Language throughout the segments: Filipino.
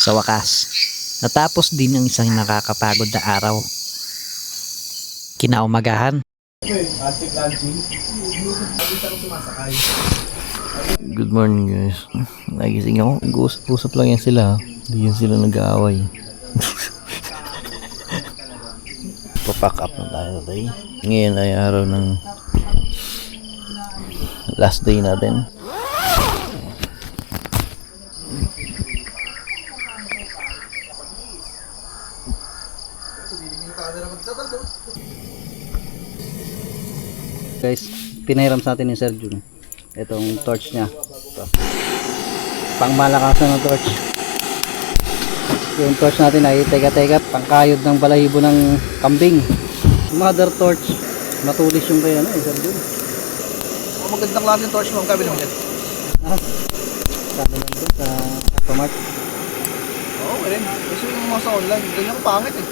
Sa wakas, natapos din ang isang nakakapagod na araw. Kinaumagahan. Good morning guys. Nagising ako. Nag-usap lang yan sila. Hindi yan sila nag-aaway. Papack up na tayo today. Ngayon ay araw ng last day natin. Guys, pinahiram sa atin ni Sir Jun itong torch niya. Ito. Pangmalakasan ng torch. Yung torch natin ay teka-teka pangkayod ng balahibo ng kambing. Mother torch. Matulis yung kaya Sir Jun. Magandang klase ng torch mo, ang gabi naman yan. Sabi lang doon sa Automart. Oo, rin. Kasi yung mga sa online, ganyan ko pangit eh.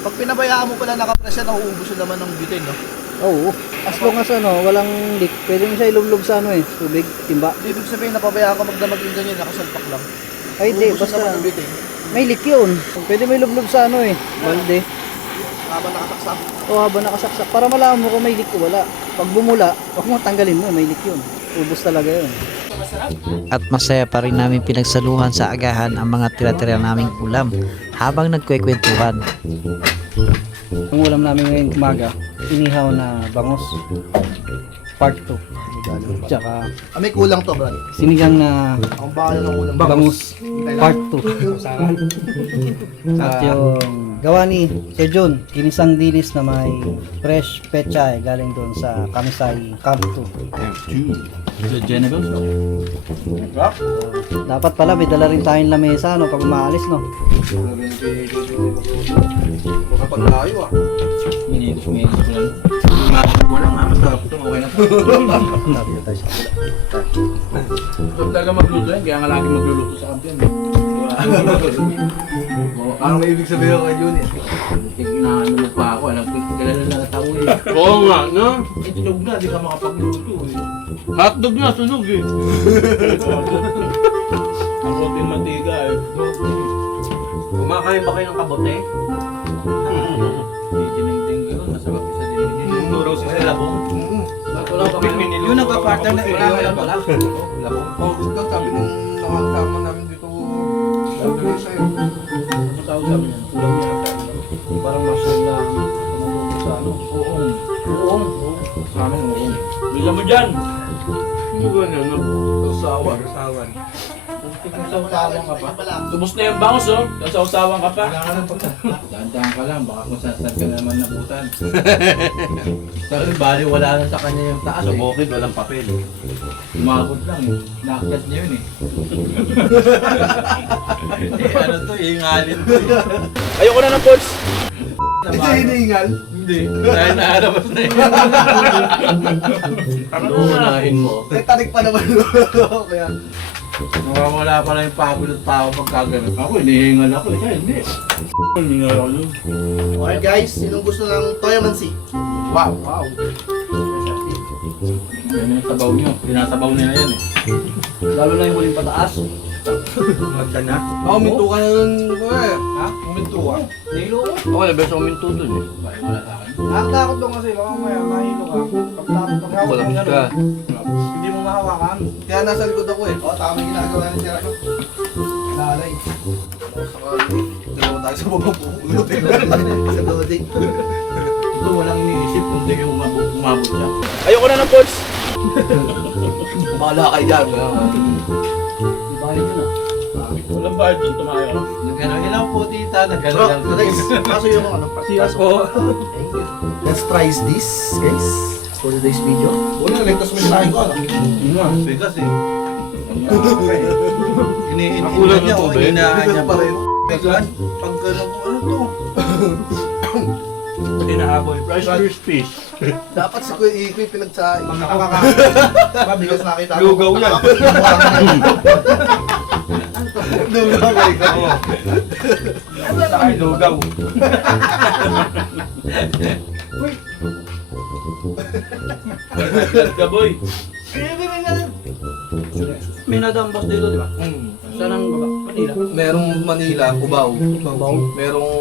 Pag pinabayaan mo pala nakapress yan, nauubos yung laman ng butane, no? Oo. As long as walang leak, pwede mo siya ilublob sa tubig, timba. Ibig sabihin, napabayaan ka magdamag yung ganyan, nakasalpak lang. Ay di, Uubos yung basta laman ng butane. may leak yun. Pwede mo ilublob sa balde. Habang nakasaksak. O habang nakasaksak, para malaman mo kung may leak o wala. Pag bumula, huwag mo tanggalin mo, may leak yun. Ubos talaga yun. At masaya pa rin namin pinagsaluhan sa agahan ang mga tira-tira naming ulam habang nagkwekwentuhan. Ang ulam namin ngayong umaga, inihaw na bangos. Part 2. Tsaka May kulang to, brad. sinigang na Ang bahala ng kulang. bangus. Part 2. At yung gawa ni Sir John, ginisang dilis na may fresh pechay galing doon sa Kamisay Camp 2. Dapat pala may dala rin tayong lamesa pag umaalis Kapag tayo ah. Talaga magluto yan, kaya nga lagi magluluto sa kampiyan. Ano may ibig sabihin ko kay Juni? Inaano mo pa ako, alam ko, kilala na tao eh. Oo nga, no? Eh, tunog na, di ka makapagluto eh. Hotdog na, sunog eh. Ang konting mantika eh. Kumakain ba kayo ng kabote? Hindi tinigting gano'n, masarap isa din yun. Turo si Labong. Wala pa kami. Yun ang kapartner na Wala ka lang pala. Oh, ito sabi nung nakakasama namin dito. Sabi ko sa'yo. Ano tawag sabi niya? Ulam niya tayo. Parang masyal na tumulong sa ano. Uong. Uong. Sa amin, uong. Bila mo dyan! Ano ba niya, no? Usawan. Usawan. Sausawan ka pa. Lubos na yung bangus, oh. Sausawan ka pa. Dahan-dahan ka lang, baka kung saan ka naman nabutan. Sabi, bali wala na sa kanya yung taas Sa eh. bukid, walang papel. Umabot lang eh. Nakakyat niya yun eh. Ano to, ingalin to. Ayoko na ng pods! Ito hinihingal. Hindi. Dahil naarabas na yun. Uunahin mo. Tarik pa naman. Kaya, Nawawala pa lang yung pagod at tao pagkagano. Ako, hinihingal ako. Siya, hindi. Hinihingal ako nun. okay guys, sinong gusto ng toyamansi? Wow, wow. Yan yung sabaw nyo. Tinasabaw nila yan eh. Lalo na yung huling pataas. Magka na. Uminto ka na nun, kuya. Ha? Uminto ka. Nilo ko. Ako, labas ako minto dun eh. Bakit wala sa akin? Nakaktakot doon kasi baka mahilo ka. Pag Walang ka. hindi mo mahawakan. Kaya nasa likod ako eh. O, tama yung ginagawa ni Sir. Lalay. Dalawa tayo sa babang pupulot eh. Sa loading. Ito walang iniisip kung di yung umabot siya. Ayoko na ng pods! Bahala kayo dyan. Ibalik yun Walang bayad doon, tumayo. Nagano ilang po tita, nagano Bro, lang. guys, paso yung ano. Siyas po. Thank you. Let's price this, guys. For today's video. Una, ligtas mo sa akin ko. Bigas eh. Nakulang na tubig. Inahan niya pa rin. Bigas? Pag ano to? Inahaboy. Rice Krispies. Dapat si Kuya Ikoy pinagsahin. Pag nakakakain. Bigas nakita ko. Lugaw yan. Lugaw kayo ka. Sa akin, lugaw. Gat ka boy. May nadambas dito, di ba? Saan ang baba? Manila. Merong Manila, Cubao. Merong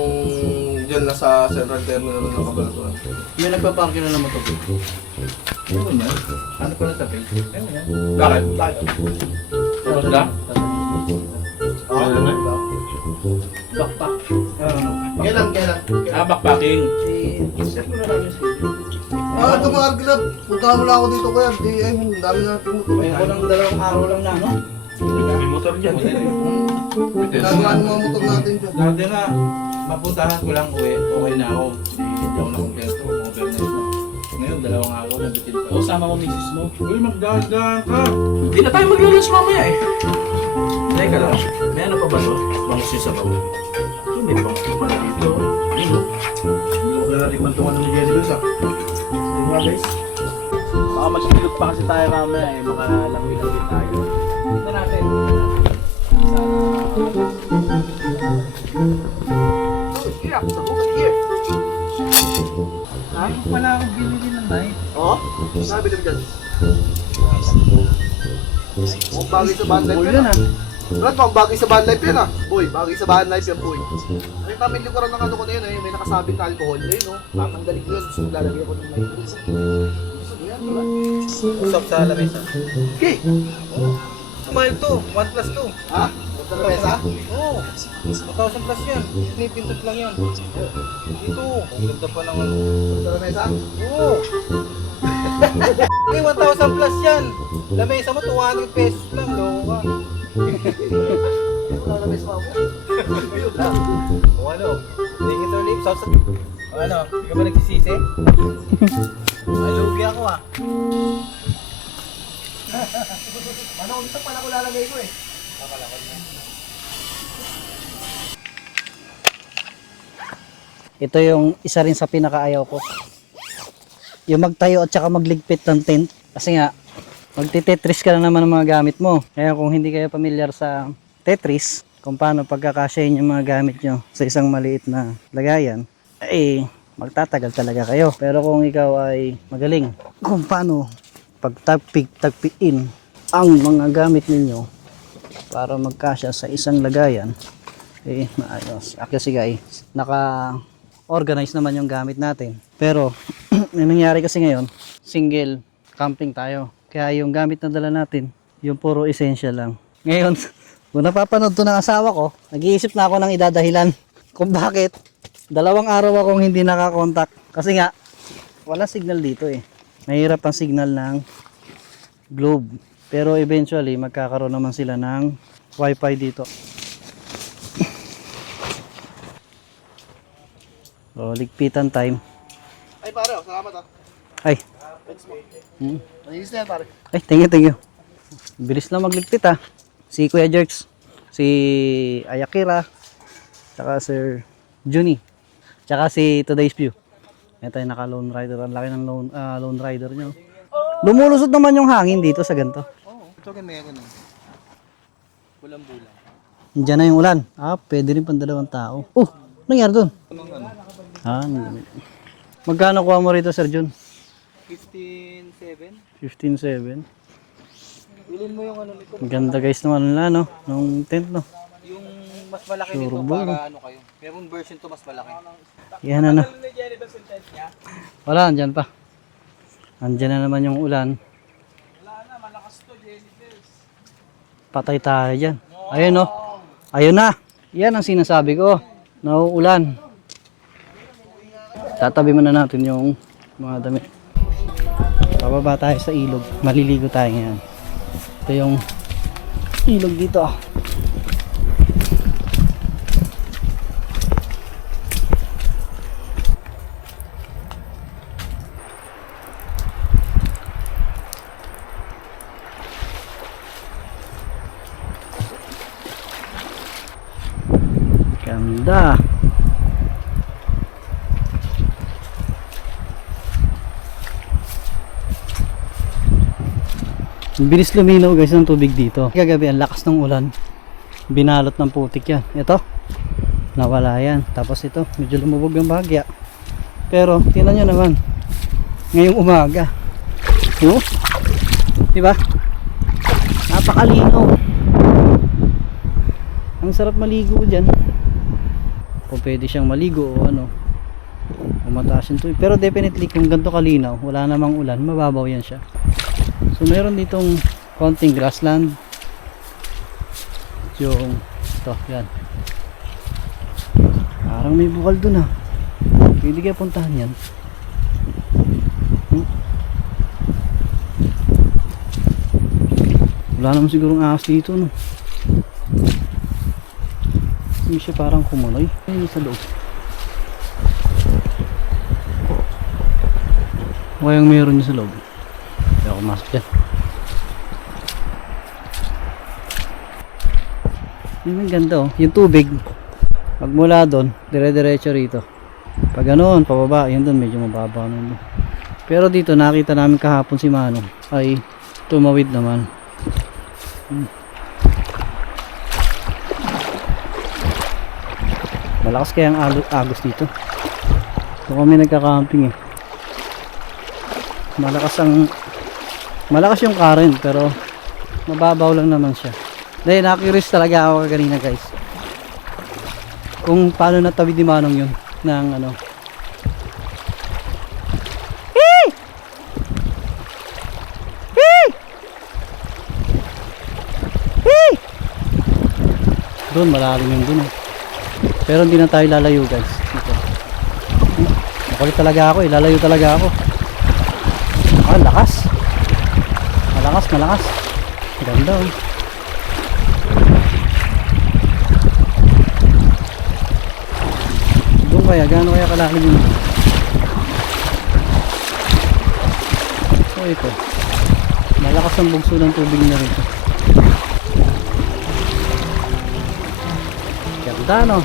dyan na sa Central Terminal ng Cabanatuan. May nagpaparking na naman ito. Ano yan? Ano ko na sa page? Ano yan? Bakit? Tapos na? Ano na? Backpack. Kailan? Backpacking. Ito mga Arglab. Punta mo lang ako dito kuya. DM, dami na tumutuloy. Ngayon ko ng 2 araw lang na, no? May motor dyan. Dami ang mga motor natin dyan. Dati nga, mapuntahan ko lang uwi. Okay na ako. Hindi ako nakompleto. Overnight na. Ngayon, 2 araw nabitin pa. O, sama mo misis mo. Uy, magdahan-dahan ka. Hindi na tayo mag-lunch mamaya eh. Teka lang. May ano pa ba to? Bangus yung sabaw. May bangus pa pala dito. Ayun o. Hindi ko kaya natin mantungan ng Jelly Bells ah. Ayun nga guys. Baka magsilog pa kasi tayo mamaya eh. Makalangoy-langoy tayo. Dito natin. Wala akong binili ng night. Oh? Sabi naman dyan. Oh, bagay sa van life yan ah. Brad, pang bagay sa van life yan ah. Boy, bagay sa van life yan boy. Ay, namin likuran ng ano ko na yun eh. May nakasabit na alcohol. Ayun no. Tatanggalin ko yun. Gusto ko lalagyan ko ng light. Yan, diba? Usap sa lamesa. Okay. Smile to. 1 plus 2. Ha? Punta na mesa? Oo. 1,000 plus yan. Pinipintot lang yan. Dito. Ang ganda pa ng ano. Punta na mesa? Oo. Hindi, 1,000 plus yan. Lamesa mo, 200 pesos lang. Loko ka. Punta na mesa ako. O ano? Tingin to lips. O ano? Hindi ka ba nagsisisi? Ay, lugi ako ah. Ano, dito pala ko lalagay ko eh. Ito yung isa rin sa pinakaayaw ko. Yung magtayo at saka magligpit ng tent. Kasi nga, magti-Tetris ka na naman ng mga gamit mo. Kaya kung hindi kayo pamilyar sa Tetris, kung paano pagkakasyahin yung mga gamit nyo sa isang maliit na lagayan, eh, magtatagal talaga kayo. Pero kung ikaw ay magaling, kung paano pagtagpiin ang mga gamit ninyo para magkasya sa isang lagayan, eh, maayos. Kasi guys, naka-organize naman yung gamit natin. Pero, yung nangyari kasi ngayon, single camping tayo. Kaya yung gamit na dala natin, yung puro essential lang. Ngayon, kung napapanood to ng asawa ko, nag-iisip na ako ng idadahilan kung bakit 2 araw akong hindi nakakontak. Kasi nga, wala signal dito eh. Mahirap ang signal ng Globe. Pero eventually, magkakaroon naman sila ng Wi-Fi dito. So, ligpitan time. Ay pare, oh, salamat ah. Ay. Nagigis na yan pare. Ay, thank you. Bilis lang magligpit ah. Si Kuya Jerks, si Ayakira, tsaka Sir Juni, tsaka si Today's View. Ito yung naka-lone rider. Ang laki ng lone rider nyo. Lumulusot naman yung hangin dito sa ganito. Ito kan meron eh. Bulang-bulang. Diyan na yung ulan. Ah, pwede rin pang 2 tao. Oh, nangyari doon? Ah, magkano kuha mo rito, Sir Jun? 15,700. 15,700. Bilhin mo yung ano nito. Ang ganda guys ng ano nila, no? Nung tent, no? Yung mas malaki Sure nito ball. para ano kayo. Merong version to mas malaki. Yan ano. Wala, andyan pa. Andyan na naman yung ulan. Patay tayo dyan. Ayun, no? Ayun na. Yan ang sinasabi ko. Nauulan. Tatabi muna natin yung mga damit. Bababa tayo sa ilog. Maliligo tayo ngayon. Ito yung ilog dito. Ganda. Ang bilis luminaw guys ng tubig dito. Kagabi ang lakas ng ulan. Binalot ng putik yan. Ito. Nawala yan. Tapos ito. Medyo lumubog ng bahagya. Pero tingnan nyo naman. Ngayong umaga. Oh. Diba? Napakalinaw. Ang sarap maligo dyan. Kung pwede siyang maligo o ano, o mataas yung tubig. Pero definitely kung ganito kalinaw, wala namang ulan, mababaw yan siya. So meron ditong konting grassland. Yung ito, yan. Parang may bukal dun ah. Pwede kaya puntahan yan. Wala naman sigurong ahas dito, no? Hindi siya parang kumuloy. Ayun sa loob. Kayang meron niya sa loob. Hindi ako masok dyan. Yun ang ganda oh. Yung tubig, magmula doon, dire-diretso rito. Pag ganoon, pababa, yun doon medyo mababa nun. Pero dito nakita namin kahapon si Manong ay tumawid naman. Malakas kaya ang agos dito. Ito kami nagka-camping eh. Malakas yung current pero mababaw lang naman siya. Dahil nakiris talaga ako kanina guys. Kung paano natawid ni Manong yun ng ano. Doon malalim yung doon eh. Pero hindi na tayo lalayo guys dito. Makulit talaga ako eh, lalayo talaga ako. Lakas. Malakas. Ganda oh. Doon kaya, gaano kaya kalalim yun? So ito, malakas ang bugso ng tubig na rito. Ganda no?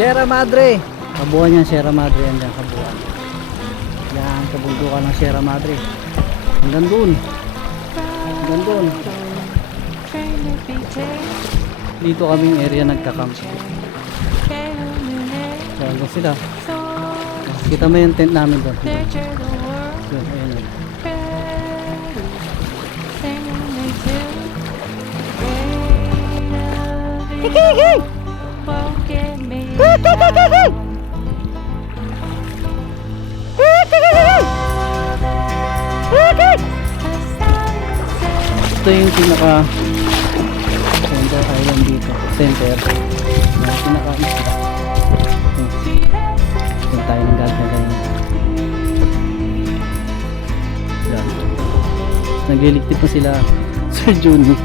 Sierra Madre. Kabuuan yan, Sierra Madre yan dyan, kabuuan. Yan, kabundukan ng Sierra Madre. Hanggang doon. Dito kaming area nagka-camp. So, hanggang sila. Kita mo yung tent namin doon. Yun, ayun yun. Ito yung pinaka center island dito. Center. Yung pinaka isla. Kung tayo ng gagawin. Yan. Nagliligtip na sila Sir Juni.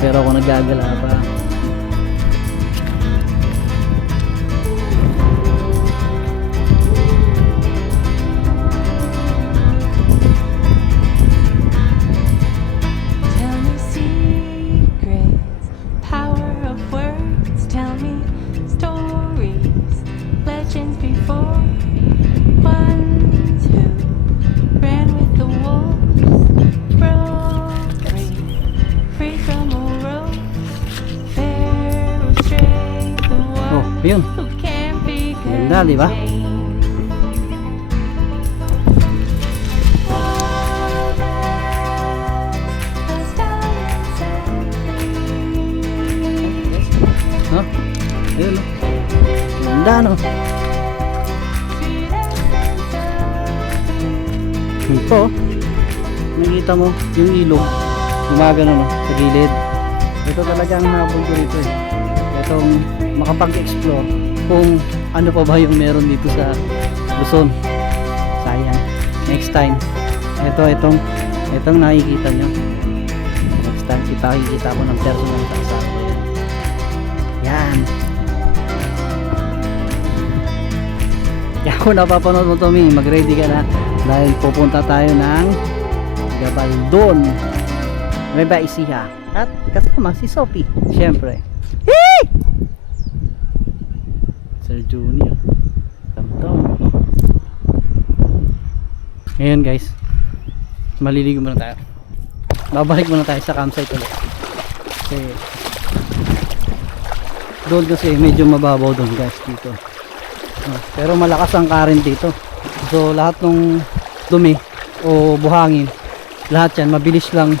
Pero ako nagagala pa. Yun. Ganda, di ba? No? Ayun, no? Ganda, no? Ito, nakikita mo yung ilog gumagano no, sa gilid. Ito talaga ang habol ko rito eh. Itong makapag-explore kung ano pa ba yung meron dito sa Luzon. Sayang. Next time. Itong nakikita nyo. Next time makikita ko ng personal sa ako. Yan. Kaya kung napapanood mo to, mag-ready ka na dahil pupunta tayo ng Gabaldon, Nueva Ecija. At kasama si Sophie. Siyempre. Sir Junior. Ngayon guys, maliligo muna tayo. Babalik muna tayo sa campsite ulit. Kasi doon kasi medyo mababaw doon guys dito. Pero malakas ang current dito. So lahat ng dumi o buhangin lahat yan mabilis lang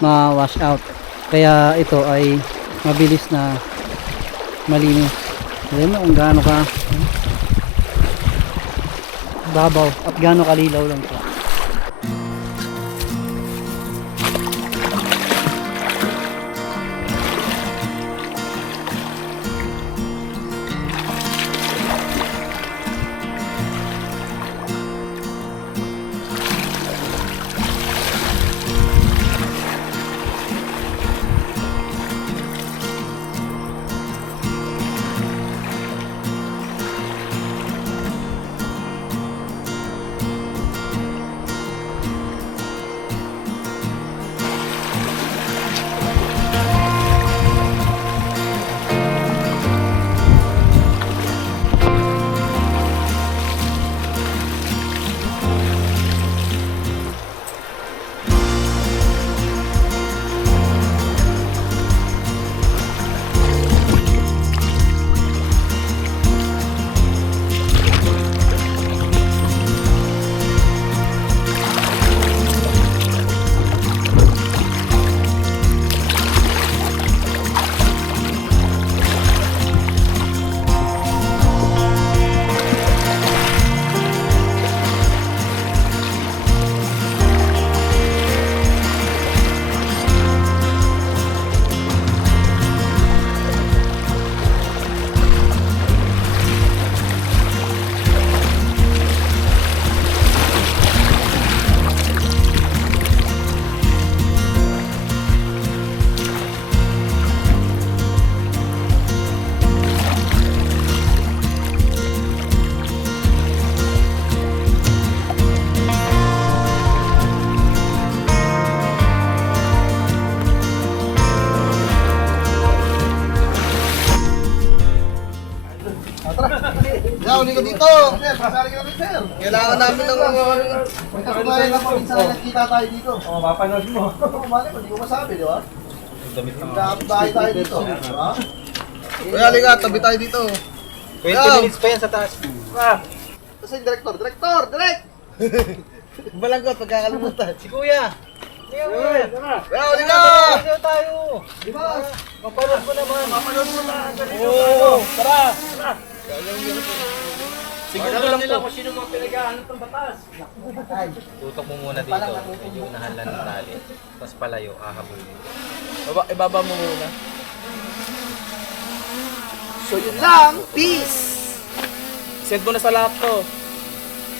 ma-wash out. Kaya ito ay mabilis na malinis. Alam mo kung gaano ka babaw at gaano kalilaw lang ito. Kaya uli ka dito. Sir, pasari ka namin, sir. Kailangan namin ng may katunayan na paminsan na nagkita tayo dito. Oo, mapanood mo. Oo, mali mo, hindi ko masabi, di ba? Nagkakapit tayo dito. Diba? Kaya halika, tabi tayo dito. 20 minutes pa yan sa taas. Kasi yung director, direct! Balanggot, pagkakalimutan. Si Kuya! Kaya halika! Ano tayo? Di ba? Mapanood mo naman. Mapanood mo na. Oo! Tara! Siguro lang nila kung sino mga pinag-aanap ng batas. Tutok mo muna dito, medyo unahan ng tali. Tapos palayo, hahabulin. Ibaba mo muna. So yun lang, peace! Send mo na sa lahat to.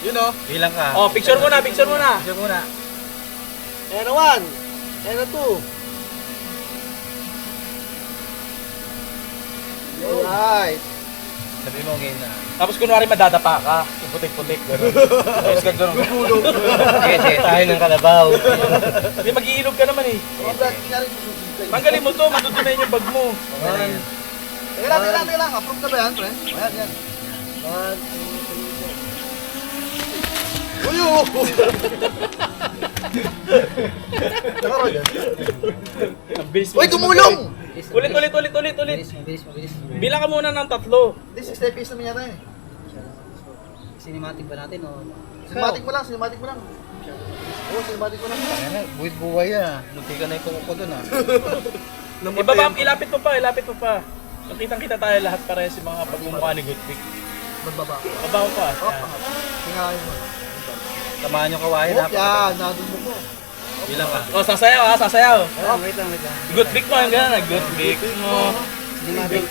Yun o. Bilang ka. Oh, picture muna, picture muna. Picture muna. Ayan na 1. Ayan na 2. Alright. Sabi mo ngayon na. Tapos kunwari madadapa ka, putik-putik, gano'n. Tapos gano'n. Sige, sige, tayo ng kalabaw. Hindi, mag-iilog ka naman eh. Tanggalin mo to, matutunayin yung bag mo. Teka lang. Approve na ba yan, pre? Ayan, yan. 1, 2, 3, 4. Uy! Nakaro yan. Ang bilis mo. Uy, tumulong! Ulit. Mabilis. Bilang ka muna ng 3. This is the piece naman yata eh. Cinematic ba natin o? Cinematic mo lang. Oo, cinematic mo lang. Buwit-buway ah. Munti ka na yung kuko doon ah. Ilapit mo pa. Nakitang-kita tayo lahat pares yung mga pagmumukha ni Goodpick. Magbaba. Babaw pa. Tingahin mo. Tamaan yung kawayan Oh, yan. Nadun mo. Bilang ka. Oh, sasayaw. Wait lang. Goodpick mo, yung gano'n. Goodpick mo. Cinematic.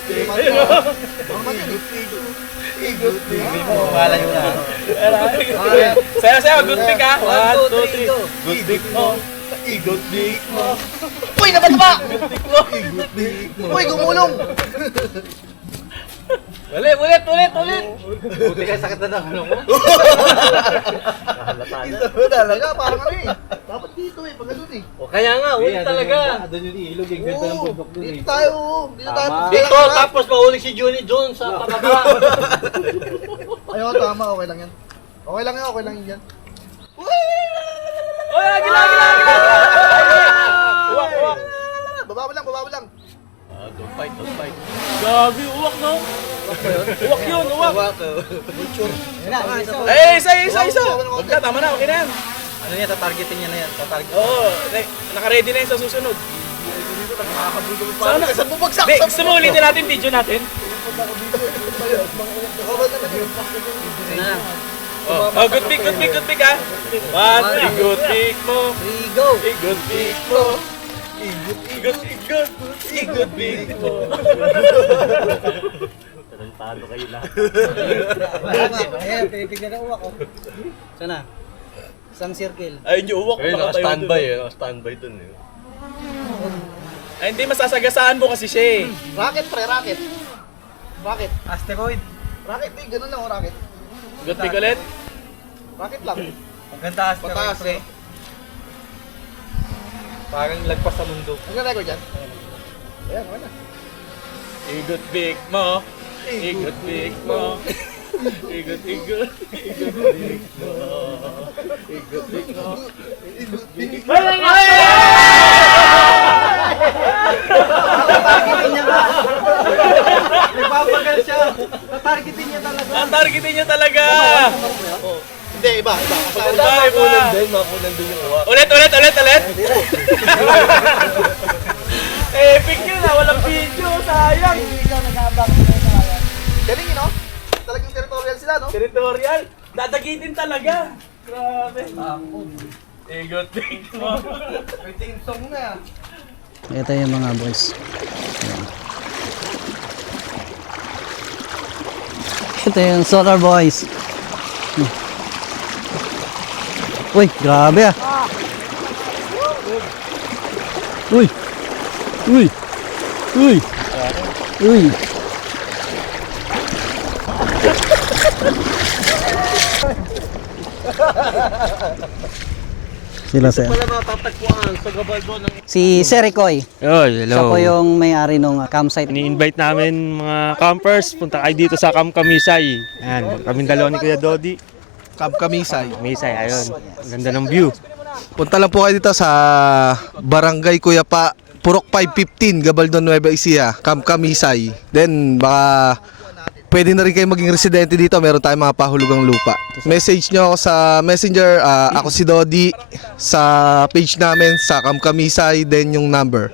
Hindi mo kumalayo na. Sayaw, Goodpick ha. 1, 2, 3. Goodpick mo. Uy, nabataba! Uy, gumulong! Ulit. Buti ka sakit na ng ano mo. Ito talaga, parang ano eh. Dapat dito eh, pag ganun eh. O kaya nga, ulit talaga. Doon yung ilog, yung ganda ng Oo, bundok doon dito eh. tayo. Dito tayo. Dito, tapos mahuli si Johnny John sa pababa. Ayaw, tama. Okay lang yan. Okay lang yan. Uy, gila. Uwak. Baba mo lang. Don't fight. Gabi, uwak no? Uwak yun. Yan na, isa. Isa. Huwag ka, tama na, okay na yan. Ano niya, tatargetin niya na yan. Oo, naka-ready na yun sa susunod. Sana, Saan bubagsak? Hindi, gusto mo ulitin natin video natin? Oh, good pick ha. One, good pick mo. Go! Good pick mo. Good pick mo. Ayan, titignan na uwak, oh. Sana? Isang circle. Ayun yung uwak. Ayun, naka-standby eh. Naka-standby dun eh. Ay, hindi, masasagasaan mo kasi siya eh. Rocket, pre, rocket. Rocket. Asteroid. Rocket, eh, ganun lang, rocket. Good pick ulit. Rocket lang. Ang ganda asteroid, Pataas, pre. Parang lagpas sa mundo. Ang record yan. Ayan, wala. Good pick mo. Good pick mo. Igot pick mo. Igot pick mo. Nagpapagal siya. Tatargetin niya talaga. Ang targetin niya talaga. Hindi, iba. Iba. Ulit. Epic yun ah, walang video, sayang. Galing yun, no? Talagang territorial sila, no? Territorial, dadagitin talaga. Grabe. Igot pick mo. May team song na. Ito yung mga boys. Ayan. Ito yung Solar Boys. Uy, grabe ah. Uy. Uy. Uy. Uy. Sila sir. Si Sir Ricoy. Siya po yung may-ari ng campsite. Ini-invite namin mga campers, punta kayo dito sa Camp Kamisay. Ayan, kaming dalawa ni Kuya Dodi. Camp Kamisay. Kamisay, ayun. Ang ganda ng view. Punta lang po kayo dito sa Barangay Cuyapa, Purok 515, Gabaldon, Nueva Ecija, Camp Kamisay. Then baka pwede na rin kayo maging residente dito. Meron tayong mga pahulugang lupa. Message nyo ako sa Messenger. Ako si Dodi. Sa page namin sa Camp Kamisay. Then yung number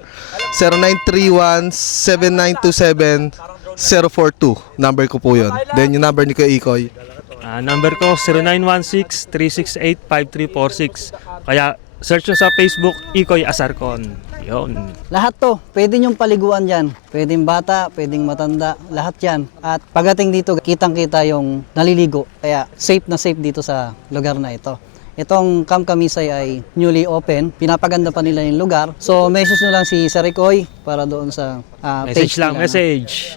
0931-7927-042. Number ko po yun. Then yung number ni Kuya Ikoy. Number ko 0916-368-5346. Kaya search nyo sa Facebook, Ikoy Asarcon. Yun. Lahat to, pwede nyong paliguan dyan. Pwedeng bata, pwedeng matanda, lahat yan. At pagdating dito, kitang-kita yung naliligo. Kaya safe na safe dito sa lugar na ito. Itong Camp Kamisay ay newly open. Pinapaganda pa nila yung lugar. So message nyo lang si Sir Ricoy para doon sa Message page lang, nila. message.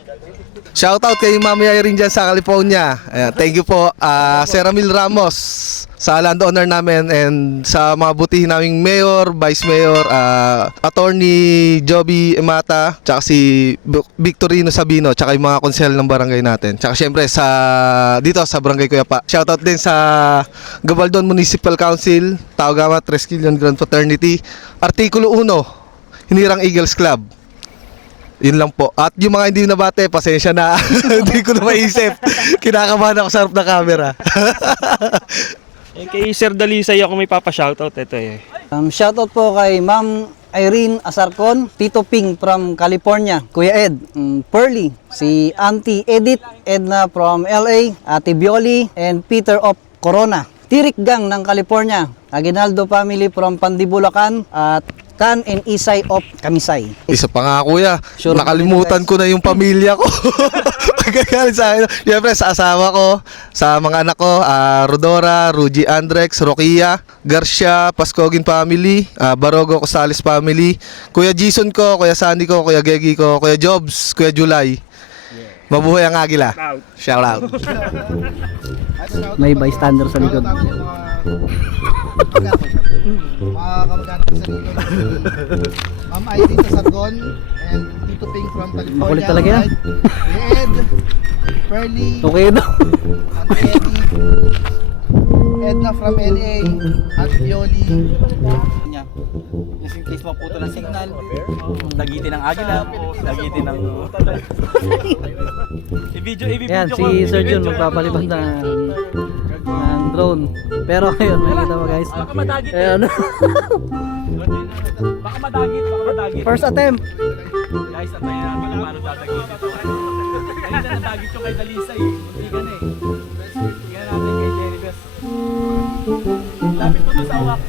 Shoutout kay Mami Irene dyan sa California. Ayan, thank you po, Sir Ramil Ramos sa landowner namin, and sa mga butihin naming Mayor, Vice Mayor, Attorney Joby Emata, tsaka si Victorino Sabino, tsaka yung mga konsel ng barangay natin. Tsaka syempre dito sa Barangay Cuyapa. Shoutout din sa Gabaldon Municipal Council, Tao Gama, Tresquillion Grand Fraternity, Artikulo 1, Hinirang Eagles Club. Yun lang po. At yung mga hindi nabate, pasensya na. Hindi ko na maisip. Kinakabahan ako sa harap ng camera. Kay Sir Dalisay ako may papa-shoutout. Ito eh. Shoutout po kay Ma'am Irene Asarcon, Tito Ping from California, Kuya Ed, Pearly, si Auntie Edith, Edna from LA, Ate Bioli, and Peter of Corona. Tirik Gang ng California, Aguinaldo family from Pandibulacan, at Kan and Isay of Kamisay. Isa pa nga kuya, Sure, nakalimutan ko na yung pamilya ko. Pagkakalit sa akin. Siyempre sa asawa ko, sa mga anak ko, Rodora, Ruji Andrex, Rokia, Garcia, Pascogin family, Barogo Cosales family, Kuya Jason ko, Kuya Sandy ko, Kuya Gegi ko, Kuya Jobs, Kuya July. Mabuhay ang Agila. Shout out. May bystander sa likod. Mga kamag-anak sa dito. Ma'am Irene sa Sargon and Tito Ping from California. Makulit talaga yan. Ed, Pearly, Okay daw. Auntie Eddie, Edna from LA, at Violi. Just in case maputo ng signal, dagitin ng agila, dagitin ng... I-video Yan, si Sir John magpapalipad ng drone. Pero ayun, nakikita mo guys. Baka madagit eh. Ayun. Baka madagit. First attempt. Guys, antayin natin kung paano dadagit ito. Kanina nadagit yung kay Dalisay. Hindi ka na eh. Tingnan natin kay Jerry Best. Lapit mo to sa uwak.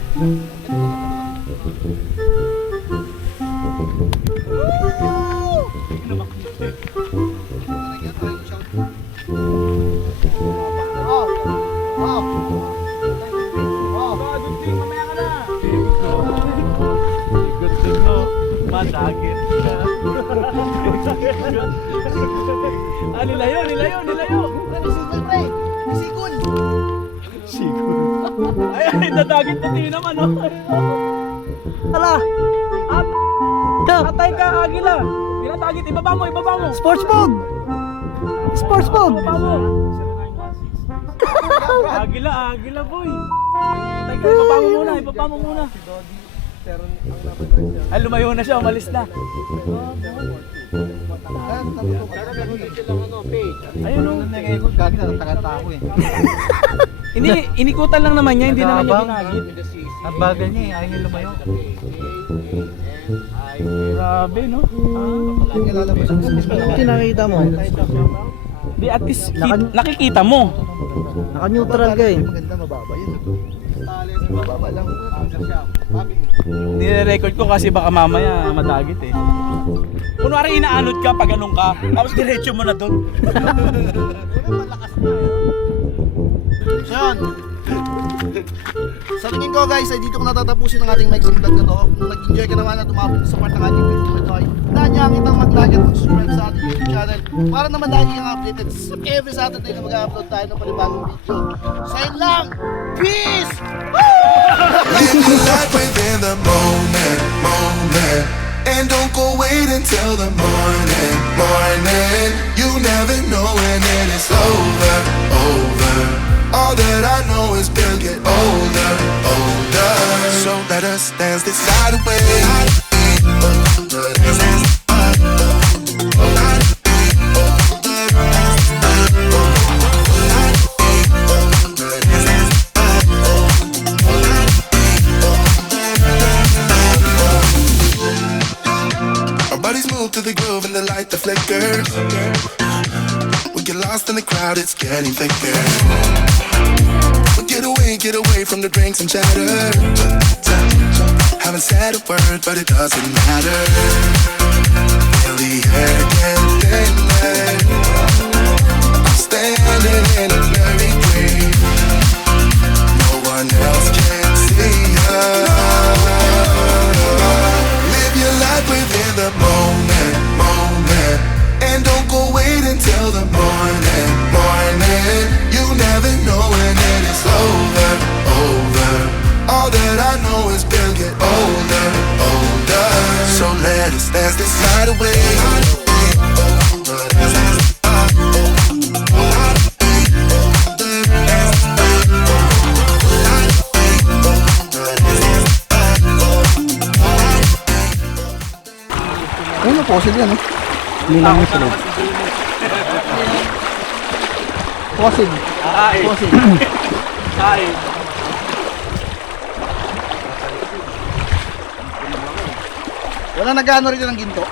Madagit ka. Nilayo. Sigol. Ay, dadagit na din naman, oh. Hala! Atay ka, agila. Pinatagit, ibaba mo. Sports mode! Sports mode! Ibaba mo. Agila, boy. Atay ka, ibaba mo muna. Ay, lumayo na siya, umalis na. Ayun, oh. Inikutan lang naman niya, hindi naman niya binagit. Ang bagal niya eh, ayaw niya lumayo. Grabe, no? Buti nakikita mo. Di, at least nakikita mo. Naka-neutral ka eh. Maganda, mababa yun. Mababa lang. Nire-record ko kasi baka mamaya madagit eh. Kunwari inaanod ka pag ganun ka, tapos diretso mo na doon. So yun. Sa tingin ko guys, ay dito ko natatapusin ang ating mixing vlog na to. Kung nag-enjoy ka naman at umabot sa part ng ating video ito ay tandaan kitang mag-like at mag-subscribe sa ating YouTube channel para naman lagi kang updated sa every Saturday na mag-upload tayo ng panibagong video. So yun lang! Peace! Live your life within the moment, and don't go wait until the morning. You never know when it is over. All that I know is we'll get older. So let us dance this night away. Our bodies move to the groove and the light that flickers. We get lost in the crowd, it's getting thicker. Get away from the drinks and chatter. Haven't said a word, but it doesn't matter. Feel the air get thinner. I'm standing in a blurry green. No one else can see us. Live your life within the moment, and don't go wait until the morning. You never know when it is over. All that I know is we'll get older. So let us dance this night away. Ayun, naposid yan, Hindi lang yung sunod. Posid. Ay. Wala nag-ano rin ng ginto.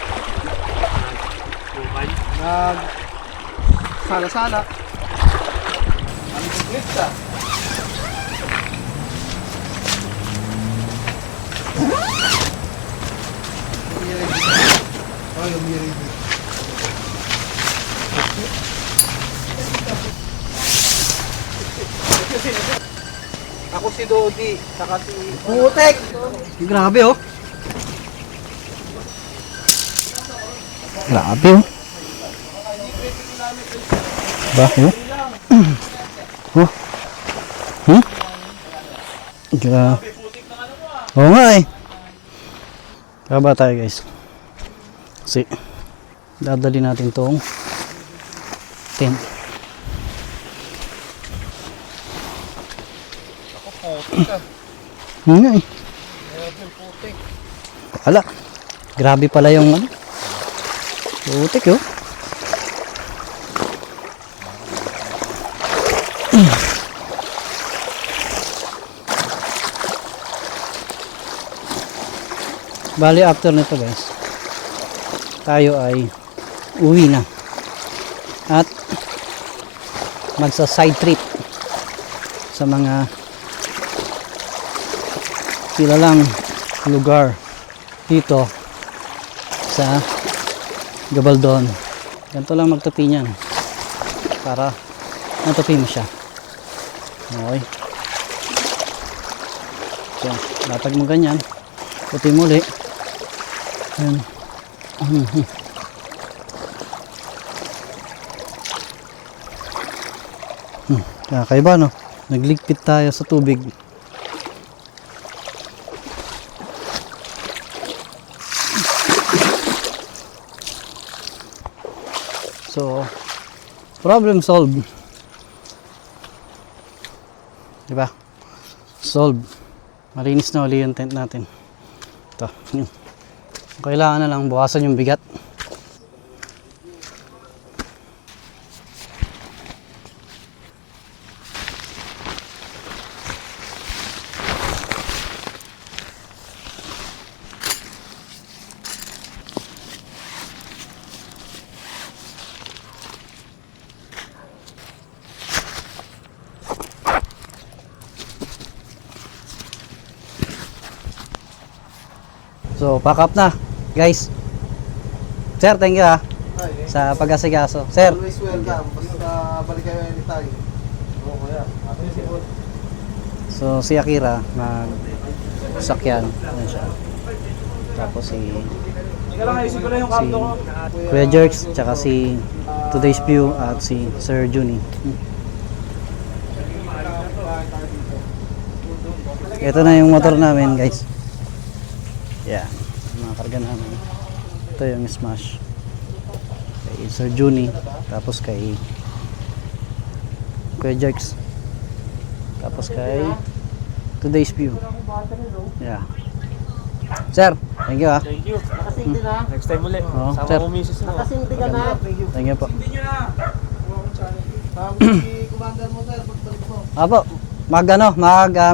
Sala-sala. Ano yung clips ah? Ako si Dodi, saka si... Putek! Grabe oh. Grabe oh. Ba oh? Grabe. Oo nga eh. Kaba tayo guys. Kasi dadali natin tong tent. Nga eh. Wala. Grabe pala yung ano. Putik yun. Bali after nito guys, tayo ay uwi na at magsa side trip sa mga kilalang lugar dito sa Gabaldon. Ganito lang magtupi niyan para matupi mo siya. Okay. So, latag mo ganyan, tupi mo ulit. Ayan. Kakaiba no? Nagligpit tayo sa tubig. So, problem solved. Diba? Solved. Malinis na uli yung tent natin. Ito. Yun. Kailangan na lang bukasan yung bigat. So, pack up na, guys. Sir, thank you sa pag-asikaso. Sir. Always welcome. Basta balik kayo anytime. Oo, kuya. So, si Akira, sakyan. Ayan siya. Tapos si Kuya Jerks, tsaka si Today's View at si Sir Juni. Ito na yung motor namin, guys. Yeah, mga karga namin. Ito yung Smash kay Sir Juni, tapos kay Kuya Jerks, tapos kay Today's View. Yeah. Sir, thank you Thank you. Nakasindi na. Next time ulit. Oh, Sama sir. mo misis mo. Nakasindi ka na. Thank you po. Tama si commander mo sir, pagbalik mo. Apo,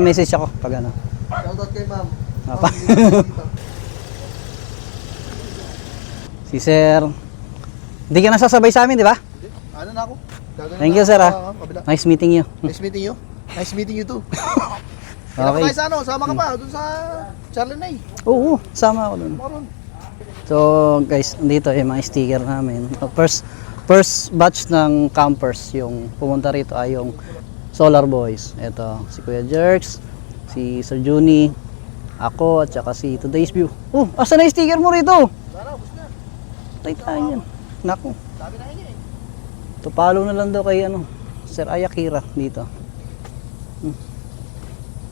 message ako pag ano. Shoutout kay ma'am. Apa. Si Sir. Hindi ka nasasabay sa amin, di ba? Ano na ako? Gagawin Thank na you, sir, ako, kabila. Nice meeting you. Nice meeting you. Nice meeting you too. Okay. Kaya sa ano, sama ka pa dun sa Charlie Nay. Oo, sama ako dun. Maroon. So, guys, dito yung mga sticker namin. First batch ng campers yung pumunta rito ay yung Solar Boys. Ito, si Kuya Jerks, si Sir Juni, ako, at saka si Today's View. Oh, asa na yung sticker mo rito? Tay tayo yan. Naku. Ito, follow na lang daw kay Sir Ayakira dito.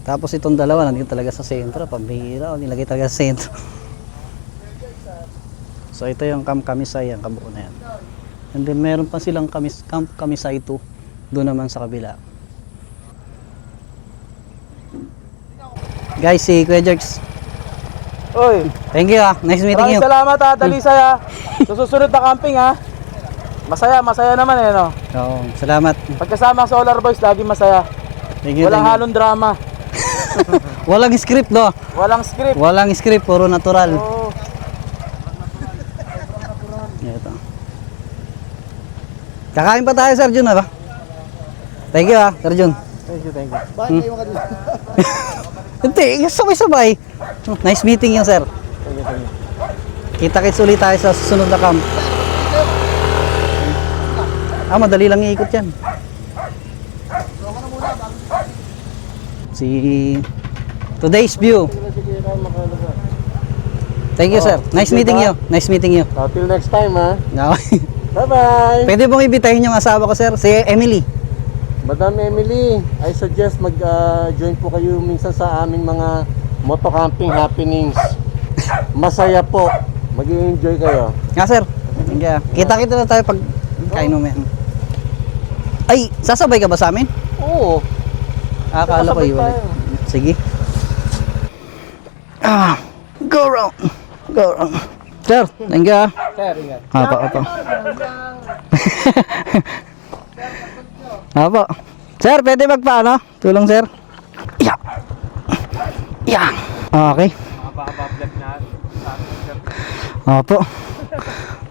Tapos itong dalawa, nandito talaga sa sentro. Pambihira, nilagay talaga sa sentro. So ito yung Camp Kamisay, ang kabuo na yan. And then meron pa silang Camp Kamisay 2, doon naman sa kabila. Guys, si Kuya Jerks. Oy, Thank you nice meeting you. salamat Dalisay Sa susunod na camping masaya naman no. Oo, salamat. Pagkasama ang Solar Boys, lagi masaya. Thank you. Walang thank you. halong drama. Walang script, no? Walang script. Walang script, puro natural. Oo. Ito. Kakain pa tayo, Sir Jun, ba? Thank you, Sir Jun. Thank you. Bakit kayo makadila? Hindi, sabay-sabay. Nice meeting you, Sir. Kita-kits ulit tayo sa susunod na camp. Madali lang iikot yan. Si Today's View. Thank you, sir. Nice meeting you. Nice meeting you. Till next time Okay. Bye-bye. Pwede pong ibitahin yung asawa ko, sir. Si Emily. Madam Emily, I suggest mag-join po kayo minsan sa aming mga moto camping happenings. Masaya po. Mag-enjoy kayo. Nga, sir. Thank you. Kita-kita na tayo pag kainom yan. Ay, sasabay ka ba sa amin? Oo. Akala ko Sasabay yun. tayo. Sige. Go round. Go round. Sir, thank you. Sir, ingat. Apa. Apa. Sir, pwede magpaano? Tulong, sir. Yeah. Okay. Mababa vlog na. Opo.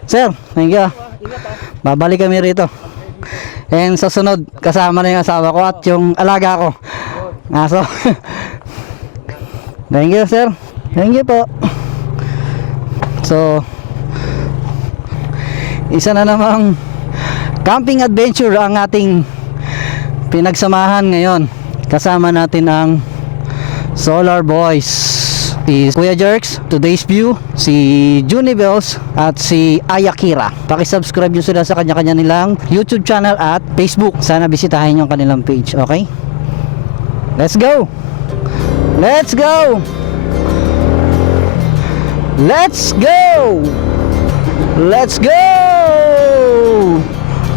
Sir, thank you. Babalik kami rito. And sa sunod, kasama na yung asawa ko at yung alaga ko. Aso. Thank you, sir. Thank you po. So, isa na namang camping adventure ang ating pinagsamahan ngayon. Kasama natin ang Solar Boys. Si Kuya Jerks, Today's View, si Junibels at si Ayakira. Paki-subscribe nyo sila sa kanya-kanya nilang YouTube channel at Facebook. Sana bisitahin yung kanilang page, okay? Let's go! Let's go! Let's go! Let's go!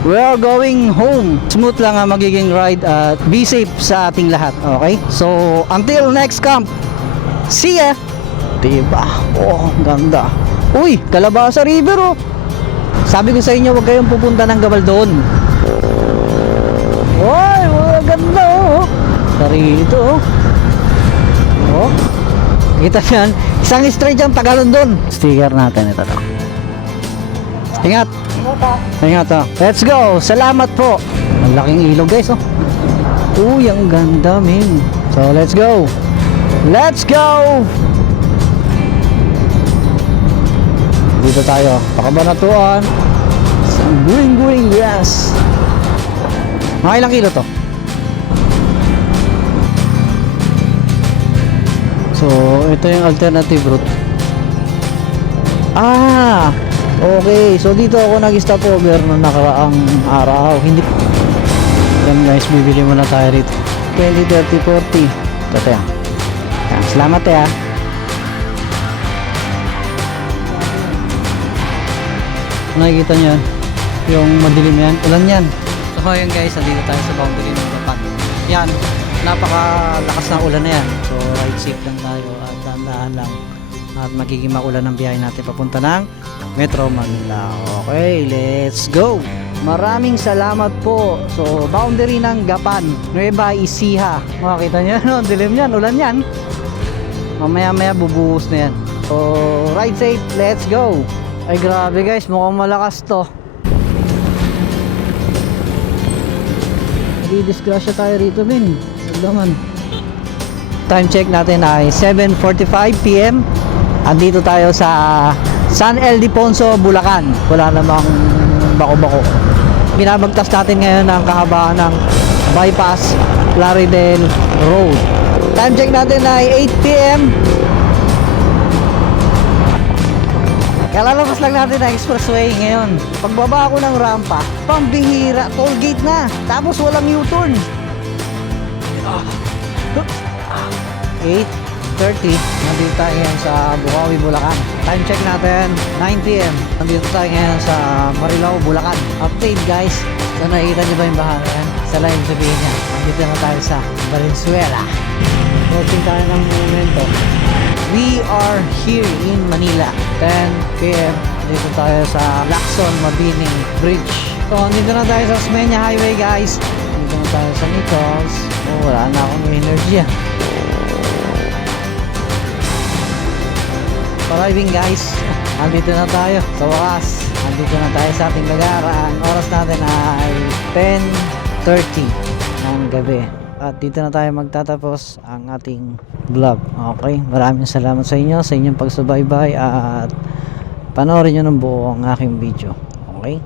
We are going home. Smooth lang ang magiging ride at be safe sa ating lahat, okay? So, until next camp, see ya! Diba? Oh, ganda. Uy, Calabasa River oh. Sabi ko sa inyo, huwag kayong pupunta ng Gabaldon. Uy, ganda oh. Sarito oh. Oh. Kita yan. Isang straight jump, Tagalondon. Sticker natin ito to. Ingat. Ingat oh. Let's go. Salamat po. Ang laking ilog guys oh. Uy, ang ganda men. So, let's go. Let's go! Dito tayo, Pakabanatuan. Guing-guing, yes! Mga ilang kilo to? So, ito yung alternative route. Ah! Okay, so dito ako nag-stop over na nakaraang araw. Hindi. Yan guys, bibili muna tayo rito. 20, 30, 40. Ito tayo. Salamat ya. Nakikita nyo yan, yung madilim yan, ulan yan. So yun guys, nandito tayo sa boundary ng Gapan. Yan, napakalakas na ulan na yan. So ride safe lang tayo at tandaan lang. At magiging makulan ng biyahe natin papunta ng Metro Manila. Okay, let's go! Maraming salamat po. So boundary ng Gapan, Nueva Ecija. Makikita nyo, no? Dilim yan, ulan yan. Mamaya bubuhos na yan. So ride safe, let's go! Ay grabe guys, mukhang malakas to. Di-disgrasya tayo rito min. Naglaman. Time check natin ay 7:45 PM. Andito tayo sa San Ildefonso, Bulacan. Wala namang bako-bako. Binabagtas natin ngayon ang kahabaan ng bypass Plaridel Road. Time check natin ay 8 PM. Kalalabas lang natin ang expressway ngayon. Pagbaba ako ng rampa, pambihira, toll gate na. Tapos walang U-turn. 8:30, nandito tayo ngayon sa Bukawi, Bulacan. Time check natin, 9 PM. Nandito tayo ngayon sa Marilao, Bulacan. Update guys. So nakikita niyo ba yung baha na yan? Sa live sabihin niya. Nandito na tayo sa Valenzuela. Posting tayo ng momento. We are here in Manila. 10 PM. Dito tayo sa Lacson Mabining Bridge. So, dito na tayo sa Osmeña Highway guys. Dito na tayo sa Nichols. Oh, wala na akong energy ah. Arriving guys. Andito na tayo sa wakas. Andito na tayo sa ating lugar. Ang oras natin ay 10:30 ng gabi. At dito na tayo magtatapos ang ating vlog. Okay, maraming salamat sa inyo, sa inyong pagsubaybay at panoorin nyo ng buo ang aking video. Okay?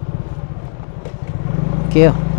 Thank you.